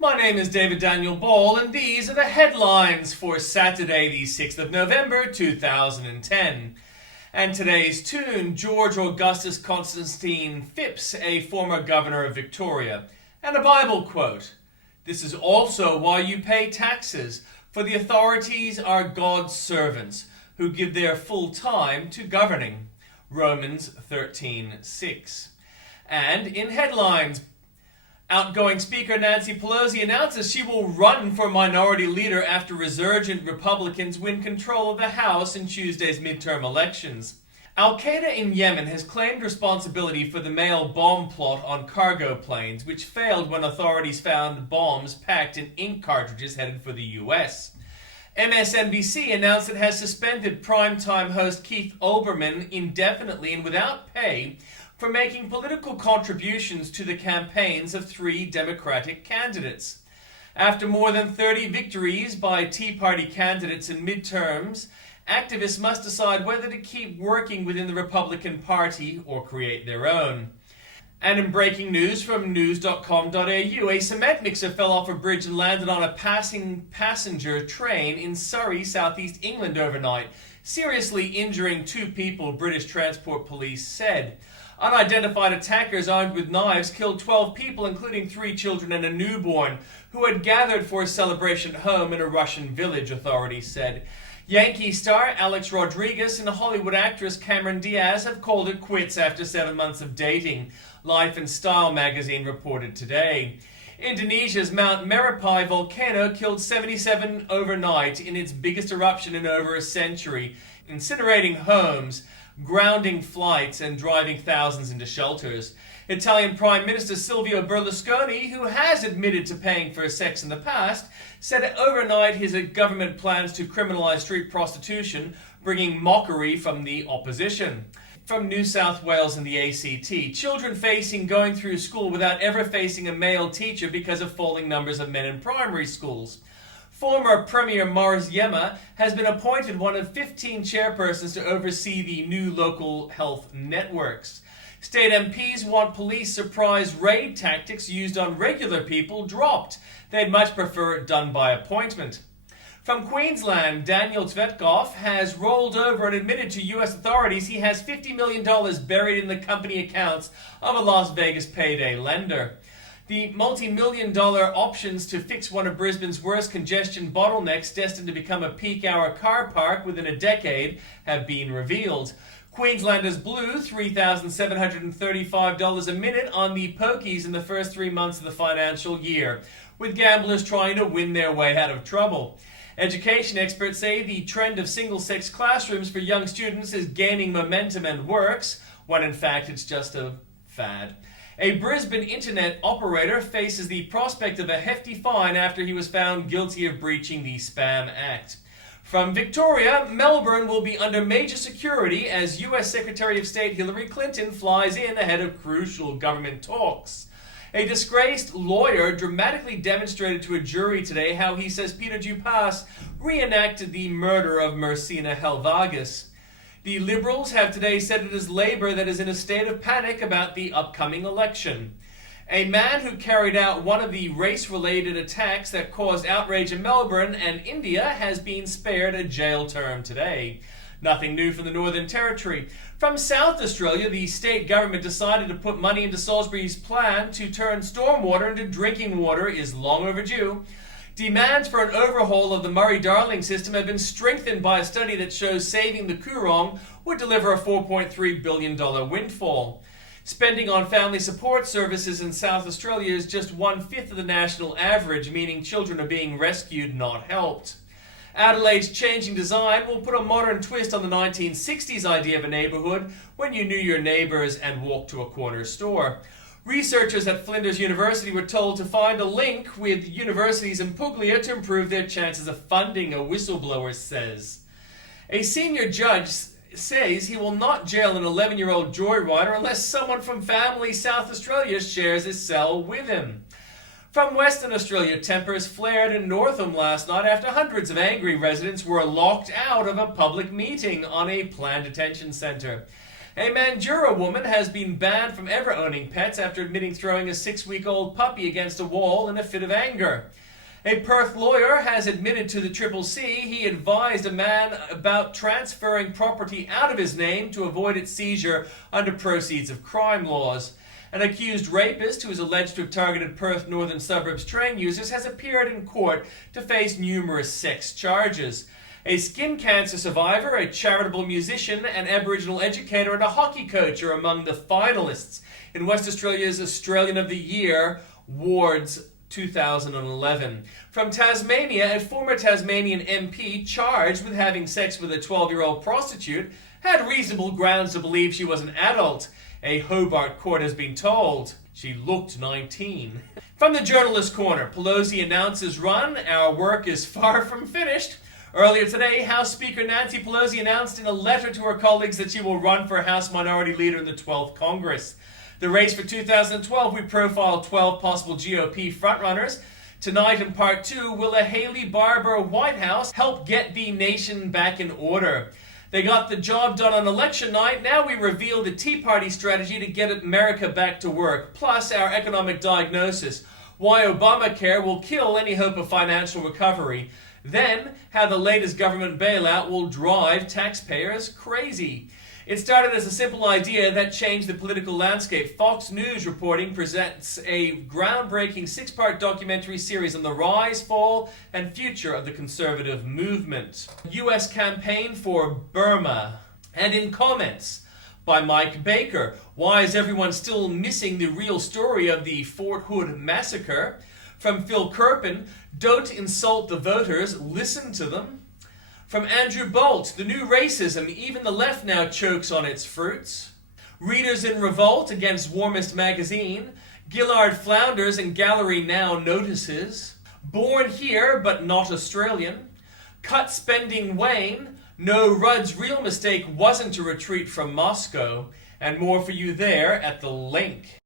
My name is David Daniel Ball, and these are the headlines for Saturday, the 6th of November, 2010. And today's tune, George Augustus Constantine Phipps, a former governor of Victoria. And a Bible quote. This is also why you pay taxes, for the authorities are God's servants, who give their full time to governing. Romans 13:6. And in headlines, outgoing Speaker Nancy Pelosi announces she will run for minority leader after resurgent Republicans win control of the House in Tuesday's midterm elections. Al-Qaeda in Yemen has claimed responsibility for the mail bomb plot on cargo planes, which failed when authorities found bombs packed in ink cartridges headed for the U.S. MSNBC announced it has suspended primetime host Keith Olbermann indefinitely and without pay for making political contributions to the campaigns of 3 Democratic candidates. After more than 30 victories by Tea Party candidates in midterms, activists must decide whether to keep working within the Republican Party or create their own. And in breaking news from news.com.au, a cement mixer fell off a bridge and landed on a passing passenger train in Surrey, southeast England overnight, seriously injuring 2 people, British Transport Police said. Unidentified attackers armed with knives killed 12 people, including 3 children and a newborn, who had gathered for a celebration at home in a Russian village, authorities said. Yankee star Alex Rodriguez and Hollywood actress Cameron Diaz have called it quits after 7 months of dating, Life and Style magazine reported today. Indonesia's Mount Merapi volcano killed 77 overnight in its biggest eruption in over a century, incinerating homes, grounding flights, and driving thousands into shelters. Italian Prime Minister Silvio Berlusconi, who has admitted to paying for sex in the past, said overnight his government plans to criminalize street prostitution, bringing mockery from the opposition. From New South Wales and the ACT, children facing going through school without ever facing a male teacher because of falling numbers of men in primary schools. Former Premier Maurice Yema has been appointed one of 15 chairpersons to oversee the new local health networks. State MPs want police surprise raid tactics used on regular people dropped. They'd much prefer it done by appointment. From Queensland, Daniel Tvetkov has rolled over and admitted to U.S. authorities he has $50 million buried in the company accounts of a Las Vegas payday lender. The multi-million-dollar options to fix one of Brisbane's worst congestion bottlenecks destined to become a peak-hour car park within a decade have been revealed. Queenslanders blew $3,735 a minute on the pokies in the first 3 months of the financial year, with gamblers trying to win their way out of trouble. Education experts say the trend of single-sex classrooms for young students is gaining momentum and works, when in fact it's just a fad. A Brisbane internet operator faces the prospect of a hefty fine after he was found guilty of breaching the Spam Act. From Victoria, Melbourne will be under major security as U.S. Secretary of State Hillary Clinton flies in ahead of crucial government talks. A disgraced lawyer dramatically demonstrated to a jury today how he says Peter Dupas reenacted the murder of Mersina Helvagas. The Liberals have today said it is Labour that is in a state of panic about the upcoming election. A man who carried out one of the race-related attacks that caused outrage in Melbourne and India has been spared a jail term today. Nothing new from the Northern Territory. From South Australia, the state government decided to put money into Salisbury's plan to turn stormwater into drinking water is long overdue. Demands for an overhaul of the Murray-Darling system have been strengthened by a study that shows saving the Coorong would deliver a $4.3 billion windfall. Spending on family support services in South Australia is just 1/5 of the national average, meaning children are being rescued, not helped. Adelaide's changing design will put a modern twist on the 1960s idea of a neighbourhood when you knew your neighbours and walked to a corner store. Researchers at Flinders University were told to find a link with universities in Puglia to improve their chances of funding, a whistleblower says. A senior judge says he will not jail an 11-year-old joyrider unless someone from Family South Australia shares his cell with him. From Western Australia, tempers flared in Northam last night after hundreds of angry residents were locked out of a public meeting on a planned detention centre. A Mandurah woman has been banned from ever owning pets after admitting throwing a 6-week-old puppy against a wall in a fit of anger. A Perth lawyer has admitted to the Triple C he advised a man about transferring property out of his name to avoid its seizure under proceeds of crime laws. An accused rapist who is alleged to have targeted Perth northern suburbs train users has appeared in court to face numerous sex charges. A skin cancer survivor, a charitable musician, an Aboriginal educator, and a hockey coach are among the finalists in West Australia's Australian of the Year Awards 2011. From Tasmania, a former Tasmanian MP charged with having sex with a 12-year-old prostitute had reasonable grounds to believe she was an adult. A Hobart court has been told she looked 19. From the Journalist Corner, Pelosi announces run. Our work is far from finished. Earlier today, House Speaker Nancy Pelosi announced in a letter to her colleagues that she will run for House Minority Leader in the 12th Congress. The race for 2012, we profiled 12 possible GOP frontrunners. Tonight in part 2, will a Haley Barbour White House help get the nation back in order? They got the job done on election night. Now we reveal the Tea Party strategy to get America back to work, plus our economic diagnosis, why Obamacare will kill any hope of financial recovery. Then, how the latest government bailout will drive taxpayers crazy. It started as a simple idea that changed the political landscape. Fox News reporting presents a groundbreaking 6-part documentary series on the rise, fall, and future of the conservative movement. U.S. campaign for Burma. And in comments by Mike Baker, why is everyone still missing the real story of the Fort Hood massacre? From Phil Kerpen, don't insult the voters, listen to them. From Andrew Bolt, the new racism, even the left now chokes on its fruits. Readers in revolt against Warmist magazine. Gillard flounders and Gallery now notices. Born here but not Australian. Cut spending wane. No, Rudd's real mistake wasn't to retreat from Moscow. And more for you there at the link.